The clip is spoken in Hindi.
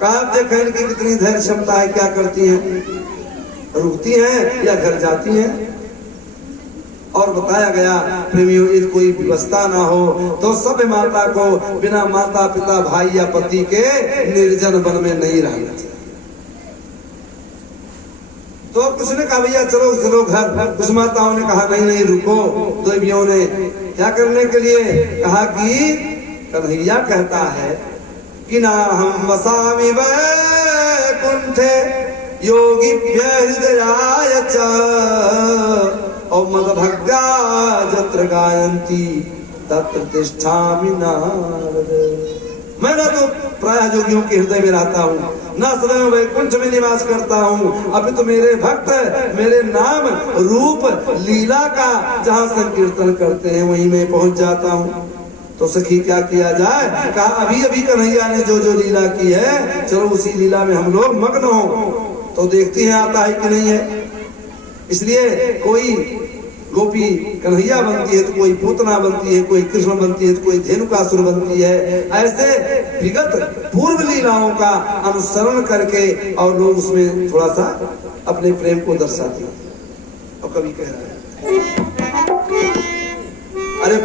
कहा देखें इनकी कितनी धैर्य क्षमता है, क्या करती हैं, रुकती हैं या घर जाती हैं। और बताया गया प्रेमियों, यदि कोई व्यवस्था ना हो तो सब माता को बिना माता पिता भाई या पति के निर्जन वन में नहीं रहना चाहिए। तो कुछ ने कहा भैया चलो चलो घर, कुछ माताओं ने कहा नहीं नहीं रुको। देवियों ने क्या करने के लिए कहा कि कन्हैया कहता है कि ना हम वसामि वैकुंठे योगिभ्य हृदयाय च और मदभक्त्या जत्र गायन्ति तत्र तिष्ठामि नारद। मैं ना तो प्राय योगियों के हृदय में रहता हूँ, ना सदैव वैकुंठ में निवास करता हूँ, अभी तो मेरे भक्त मेरे नाम रूप लीला का जहाँ संकीर्तन करते हैं वहीं मैं पहुंच जाता हूँ। तो सखी क्या किया जाए, कहा अभी अभी कन्हैया ने जो जो लीला की है चलो उसी लीला में हम लोग मग्न हो। तो देखती हैं आता है कि नहीं है। इसलिए कोई गोपी कन्हैया बनती है तो कोई पूतना बनती है, कोई कृष्ण बनती है तो कोई धेनुकासुर बनती है। ऐसे विगत पूर्व लीलाओं का अनुसरण करके और लोग उसमें थोड़ा सा अपने प्रेम को दर्शाते हैं। और कभी कह रहा है अरे